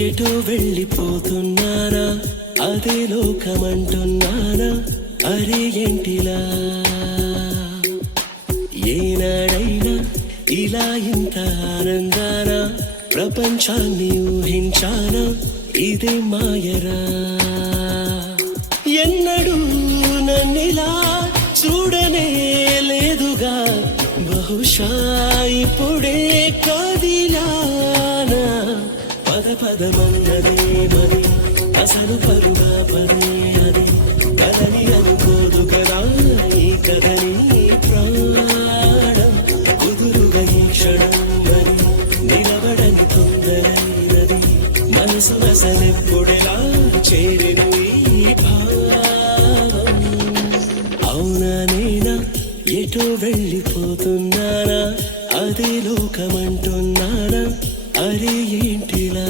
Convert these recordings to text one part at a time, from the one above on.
ఎటో వెళ్ళిపోతున్నానా, అదే లోకమంటున్నానా, అరే ఏంటిలా? ఏనాడైనా ఇలా ఇంత ఆనందానా, ప్రపంచాన్ని ఊహించానా, ఇదే మాయరా? ఎన్నడూ నన్నిలా చూడనే లేదుగా, బహుశా ఇప్పుడే కదిలానా? పద పదమన్నదే మరి అసలు పరుగా పదే అది, కదని అనుకోదు కదా ఈ కదని ప్రాణం, కుదురుగా ఈ క్షణం మరి నిలబడని తొందరైనది, మనసు అసలెప్పుడెలా చేరిను ఈ భావం? అవునా నేనా ఎటో వెళ్ళిపోతున్నానా, అదే లోకమంటున్నానా, అరే ఏంటిలా?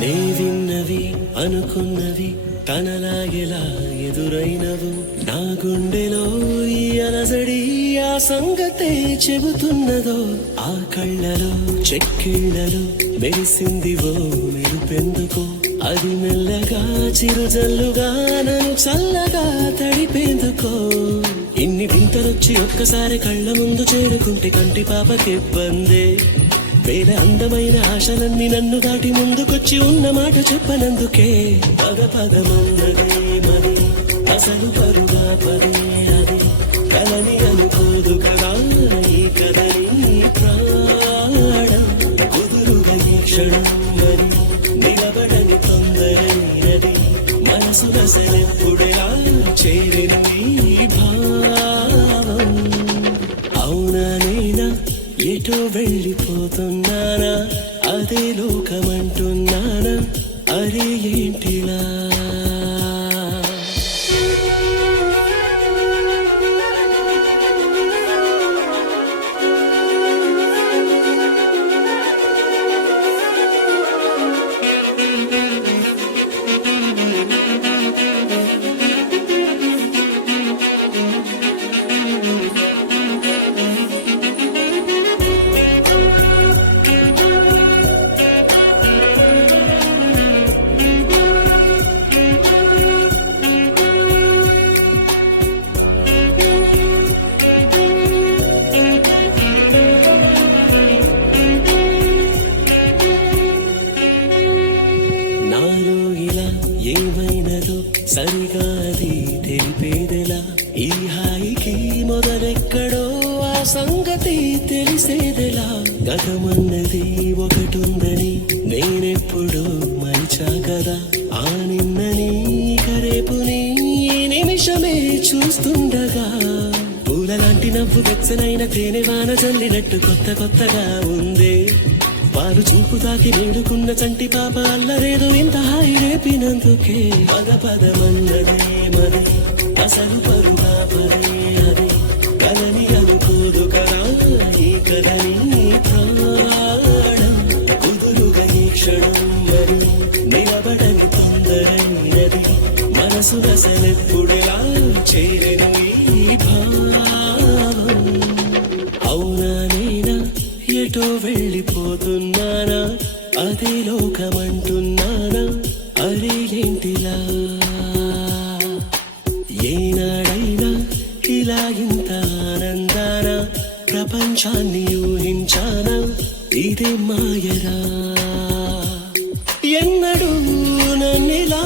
నే విన్నవి అనుకున్నవి తనలాగెలా ఎదురైనవు, నా గుండెలో ఈ అలజడి ఆ సంగతే చెబుతున్నదో, ఆ కళ్ళలో చెక్కిళ్ళలో మెరిసిందివో మెరుపెందుకో, అది మెల్లగా చిరుజల్లుగా నన్ను చల్లగా తడిపేందుకో. ఇన్ని వింతలొచ్చి ఒక్కసారి కళ్ళ ముందు చేరుకుంటే కంటి పాపకిబ్బందే, వేల అందమైన ఆశలన్నీ నన్ను దాటి ముందుకొచ్చి ఉన్న మాట చెప్పనందుకే. పద పదమన్నదే మరి అసలు పరుగా పదే అది, కలని అనుకోదు కదా ఈ కదని ప్రాణం, కుదురుగా ఈ క్షణం మరి నిలబడని తొందరైనది, మనసు అసలెప్పుడెలా చేరిన ఈ భావం? అవునా నేనా ఎటో వెళ్ళిపోతున్నానా, అదే లోకమంటున్నానా, అరే ఏంటిలా? ఏమైనదో సరిగా అది తెలిపేదెలా, ఈ హాయికి మొదలెక్కడో ఆ సంగతి తెలిసేదెలా? గతమన్నది ఒకటుందని నేనెప్పుడూ మరిచా కదా, ఆ నిన్నని రేపుని నిమిషమే చూస్తుండగా, పూలలాంటి నవ్వు వెచ్చనైన తేనెవాన చల్లినట్టు కొత్త కొత్తగా ఉందే, పాలు చూపు తాకి వేడుకున్న చంటి పాప అల్లరేదో ఇంత హాయి రేపినందుకే. పద పదమన్నదే మరి అసలు పరుగా పదే అది, కలని అనుకోదు కదా ఈ కదని ప్రాణం, కుదురుగా ఈ క్షణం మరి నిలబడని తొందరైనది, మనసు అసలెప్పుడెలా చేరిన ఈ భావం? అవునా నేనా ఎటో వెళ్ళిపోతున్నానా, అదే లోకమంటున్నానా, అరే ఏంటిలా? ఏనాడైనా ఇలా ఇంత ఆనందానా, ప్రపంచాన్ని ఊహించానా, ఇదే మాయరా? ఎన్నడూ నన్నిలా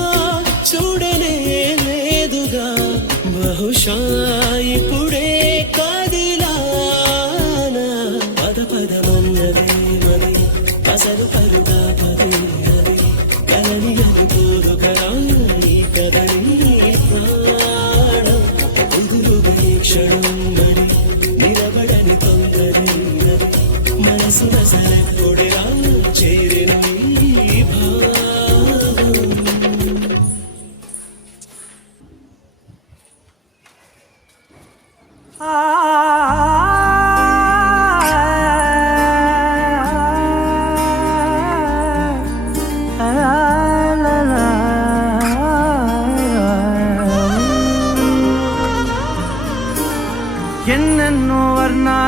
చూడనే లేదుగా, బహుశా ఇప్పుడే కదిలానా? పద పదమన్నదే మరి అసలు పరుగా పదే అది, కలని అనుకోదు కదా ఈ కదని ప్రాణం, కుదురుగా ఈ క్షణం మరి నిలబడని తొందరైనది, మనసు అసలెప్పుడెలా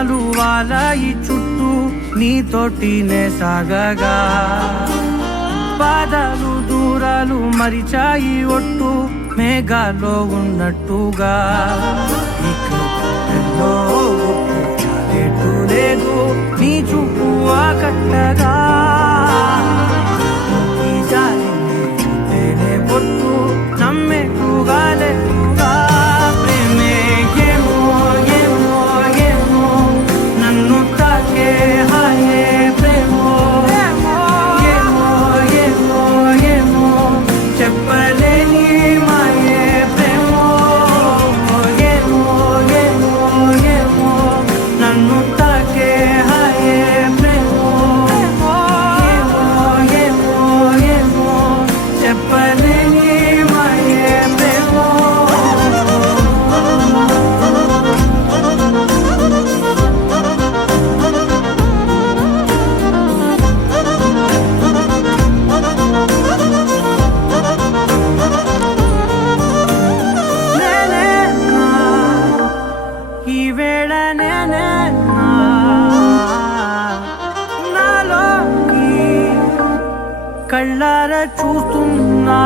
ప్రేమలు వాలాయి చుట్టూ నీతోటినే సాగగా బాధలు దూరాలు మరిచాయి ఒట్టు మేఘాలో ఉన్నట్టుగా ఇక ఎన్నో చాలేటు లేదు నీ చూపు ఆకట్టగా ఈ జాలిని చూస్తేనే పొట్టు నమ్మేట్టుగా లేటుగా ప్రేమే ఏమో ఏమో ఏమో నన్ను తాకే హాయే ప్రేమో ఏమో ఏమో ఏమో చెప్పలేని మాయే ప్రేమో ఏమో ఏమో ఏమో నన్ను తాకే హాయే ప్రేమో ఏమో ఏమో ఏమో చెప్పలేని మాయే ప్రేమో నేనేనా ఈ వేళ నేనేనా నాలోకి కళ్ళారా చూస్తున్నా